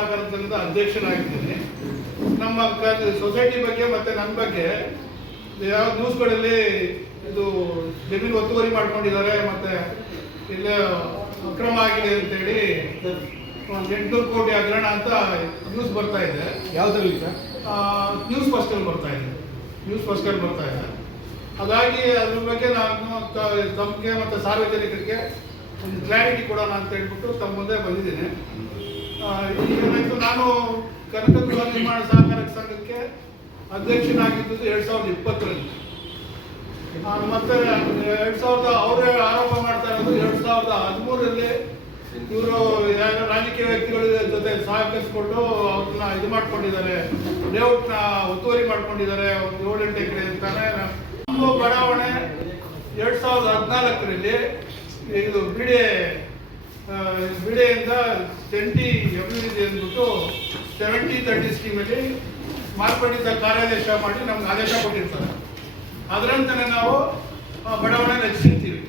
ಸಂಘದ ಅಧ್ಯಕ್ಷನಾಗಿದ್ದೀನಿ ನಮ್ಮ ಸೊಸೈಟಿ ಬಗ್ಗೆ ಮತ್ತೆ ನನ್ನ ಬಗ್ಗೆ ಯಾವ ನ್ಯೂಸ್ಗಳಲ್ಲಿ ಇದು ಜಮೀನು ಒತ್ತುವರಿ ಮಾಡ್ಕೊಂಡಿದ್ದಾರೆ ಮತ್ತೆ ಇಲ್ಲ ಅಕ್ರಮ ಆಗಿದೆ ಅಂತೇಳಿ ಒಂದು ಎಂಟುನೂರು ಕೋಟಿ ಹಗರಣ ಅಂತ ನ್ಯೂಸ್ ಬರ್ತಾ ಇದೆ. ಯಾವ್ದ್ರಲ್ಲಿ ಸರ್? ನ್ಯೂಸ್ ಫಸ್ಟಲ್ಲಿ ಬರ್ತಾ ಇದೆ. ನ್ಯೂಸ್ ಫಸ್ಟಲ್ಲಿ ಬರ್ತಾ ಇದೆ. ಹಾಗಾಗಿ ಅದ್ರ ಬಗ್ಗೆ ನಾನು ತಮಗೆ ಮತ್ತು ಸಾರ್ವಜನಿಕರಿಗೆ ಒಂದು ಕ್ಲಾರಿಟಿ ಕೊಡೋಣ ಅಂತ ಹೇಳ್ಬಿಟ್ಟು ತಮ್ಮ ಮುಂದೆ ಬಂದಿದ್ದೀನಿ. ಏನಾಯ್ತು ನಾನು ಕನಕ ಗೃಹ ನಿರ್ಮಾಣ ಸಹಕಾರ ಸಂಘಕ್ಕೆ ಅಧ್ಯಕ್ಷನಾಗಿದ್ದು ಎರಡು ಸಾವಿರದ ಇಪ್ಪತ್ತರಲ್ಲಿ. ನಾನು ಮತ್ತೆ ಎರಡು ಸಾವಿರದ ಅವರೇ ಆರೋಪ ಮಾಡ್ತಾ ಇರೋದು ಎರಡು ಸಾವಿರದ ಹದಿಮೂರರಲ್ಲಿ ಇವರು ರಾಜಕೀಯ ವ್ಯಕ್ತಿಗಳ ಜೊತೆ ಸಹಕರಿಸ್ಕೊಂಡು ಅವ್ರನ್ನ ಇದು ಮಾಡ್ಕೊಂಡಿದ್ದಾರೆ, ಲೇಔಟ್ನ ಒತ್ತುವರಿ ಮಾಡ್ಕೊಂಡಿದ್ದಾರೆ ಒಂದು ಏಳೆಂಟು ಎಕರೆ ಅಂತಾನೆ ಬಡಾವಣೆ ಎರಡು ಸಾವಿರದ ಹದಿನಾಲ್ಕರಲ್ಲಿ ಇದು ಬಿಡೆ ಬಿಡೆಯಿಂದ ಜಂಟಿ ಅಭಿವೃದ್ಧಿ ಅಂದ್ಬಿಟ್ಟು ಸೆವೆಂಟಿ ತರ್ಟಿ ಸ್ಕೀಮಲ್ಲಿ ಮಾರ್ಪಡಿತ ಕಾರ್ಯಾದೇಶ ಮಾಡಿ ನಮ್ಗೆ ಆದೇಶ ಕೊಟ್ಟಿರ್ತಾರೆ. ಅದರಂತೆಯೇ ನಾವು ಬಡಾವಣೆ ರಚಿಸಿರ್ತೀವಿ.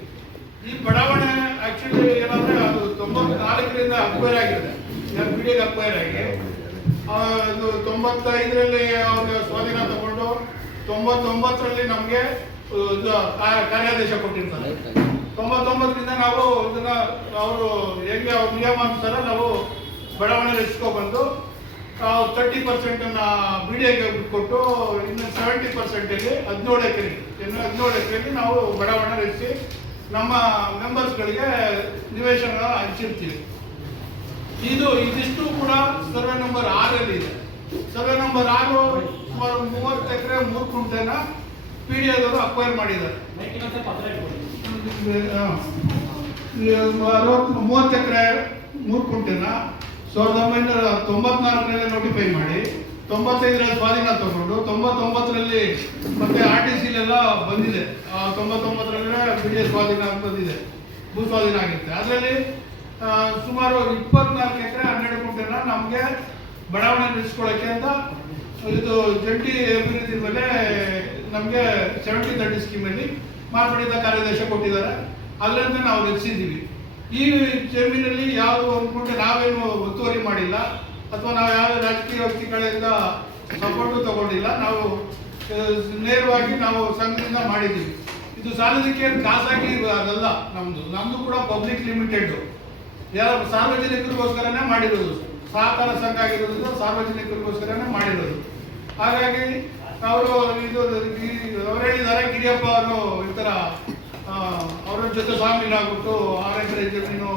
ಈ ಬಡಾವಣೆ ಆಕ್ಚುಲಿ ಏನಂದ್ರೆ ಅದು ತೊಂಬತ್ನಾಲ್ಕರಿಂದ ಅಕ್ವೈರ್ ಆಗಿದೆ. ಬಿಡಿಗೆ ಅಕ್ವೈರ್ ಆಗಿ ಅದು ಇದು ತೊಂಬತ್ತೈದರಲ್ಲಿ ಅವ್ರಿಗೆ ಸ್ವಾಧೀನ ತಗೊಂಡು ತೊಂಬತ್ತೊಂಬತ್ತರಲ್ಲಿ ನಮಗೆ ಇದು ಕಾರ್ಯಾದೇಶ ಕೊಟ್ಟಿರ್ತಾರೆ. ತೊಂಬತ್ತೊಂಬತ್ತರಿಂದ ನಾವು ಇದನ್ನ ಅವರು ಹೆಂಗೆ ಅವ್ರ ನಿಯಮಾನುಸಾರ ನಾವು ಬಡಾವಣೆ ರಚಿಸ್ಕೊ ಬಂದು ನಾವು ತರ್ಟಿ ಪರ್ಸೆಂಟನ್ನು ಬಿ ಡಿ ಎಗೆ ಕೊಟ್ಟು, ಇನ್ನು ಸೆವೆಂಟಿ ಪರ್ಸೆಂಟಲ್ಲಿ ಹದಿನೇಳು ಎಕರೆ, ಇನ್ನು ಹದಿನೇಳು ಎಕರೆಯಲ್ಲಿ ನಾವು ಬಡಾವಣೆ ರಚಿಸಿ ನಮ್ಮ ಮೆಂಬರ್ಸ್ಗಳಿಗೆ ನಿವೇಶನ ಹಂಚಿರ್ತೀವಿ. ಇದು ಇದಿಷ್ಟು ಕೂಡ ಸರ್ವೆ ನಂಬರ್ ಆರಲ್ಲಿ ಇದೆ. ಸರ್ವೆ ನಂಬರ್ ಆರು ಸುಮಾರು ಮೂವತ್ತು ಎಕರೆ ಮೂರು ಕುಂಟೆನ ಪಿ ಡಿ ಎದವರು ಅಕ್ವೈರ್ ಮಾಡಿದ್ದಾರೆ. ಮೂವತ್ತು ಎಕರೆ ಮೂರು ಕುಂಟೆನ ಸಾವಿರದ ಒಂಬೈನೂರ ತೊಂಬತ್ನಾಲ್ಕರಲ್ಲಿ ನೋಟಿಫೈ ಮಾಡಿ, ತೊಂಬತ್ತೈದರಲ್ಲಿ ಸ್ವಾಧೀನ ತಗೊಂಡು, ತೊಂಬತ್ತೊಂಬತ್ತರಲ್ಲಿ ಮತ್ತೆ ಆರ್ ಟಿ ಸಿಲೆಲ್ಲ ಬಂದಿದೆ. ತೊಂಬತ್ತೊಂಬತ್ತರಲ್ಲಿ ಬಿ ಡಿ ಎಸ್ ಸ್ವಾಧೀನ ಅಂತ ಬಂದಿದೆ. ಭೂ ಸ್ವಾಧೀನ ಆಗಿರುತ್ತೆ. ಅದರಲ್ಲಿ ಸುಮಾರು ಇಪ್ಪತ್ನಾಲ್ಕು ಎಕರೆ ಹನ್ನೆರಡು ಕುಂಟೆನ ನಮಗೆ ಬಡಾವಣೆ ನಿಲ್ಲಿಸ್ಕೊಳ್ಳೋಕ್ಕೆ ಅಂತ ಇದು ಜಂಟಿ ಅಭಿವೃದ್ಧಿ ಮೇಲೆ ನಮಗೆ ಸೆವೆಂಟಿ ತರ್ಟಿ ಸ್ಕೀಮಲ್ಲಿ ಮಾರ್ಪಡಿತ ಕಾರ್ಯದರ್ಶಿ ಕೊಟ್ಟಿದ್ದಾರೆ. ಅದರಿಂದ ನಾವು ರಚಿಸಿದ್ದೀವಿ ಈ ಜಮೀನಲ್ಲಿ ಯಾವ ಅಂದ್ಕೊಂಡೆ ನಾವೇನು ಒತ್ತುವರಿ ಮಾಡಿಲ್ಲ. ಅಥವಾ ನಾವು ಯಾವ ರಾಜಕೀಯ ವ್ಯಕ್ತಿಗಳಿಂದ ಸಪೋರ್ಟು ತಗೊಂಡಿಲ್ಲ. ನಾವು ನೇರವಾಗಿ ನಾವು ಸಂಘದಿಂದ ಮಾಡಿದ್ದೀವಿ. ಇದು ಏನ್ ಖಾಸಗಿ ಅದಲ್ಲ ನಮ್ಮದು ನಮ್ಮದು ಕೂಡ ಪಬ್ಲಿಕ್ ಲಿಮಿಟೆಡ್ ಯಾರ ಸಾರ್ವಜನಿಕರಿಗೋಸ್ಕರನೇ ಮಾಡಿರೋದು. ಸಹಕಾರ ಸಂಘ ಆಗಿರೋದ್ರಿಂದ ಸಾರ್ವಜನಿಕರಿಗೋಸ್ಕರನೇ ಮಾಡಿರೋದು. ಹಾಗಾಗಿ, ಅವರು ಇದು ಅವ್ರು ಹೇಳಿದ್ದಾರೆ ಗಿರಿಯಪ್ಪ ಅವರು ಈ ಥರ ಅವ್ರ ಜೊತೆ ಸಾಮಿಲ್ ಆಗ್ಬಿಟ್ಟು ಆರು ಎಕರೆ ಜಮೀನು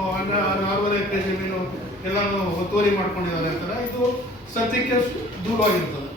ಆರೂವರೆ ಎಕರೆ ಜಮೀನು ಎಲ್ಲಾನು ಒತ್ತುವರಿ ಮಾಡ್ಕೊಂಡಿದ್ದಾರೆ ಅಂತಾರೆ. ಇದು ಸತ್ಯಕ್ಕೆ ದೂರವಾಗಿರ್ತದೆ.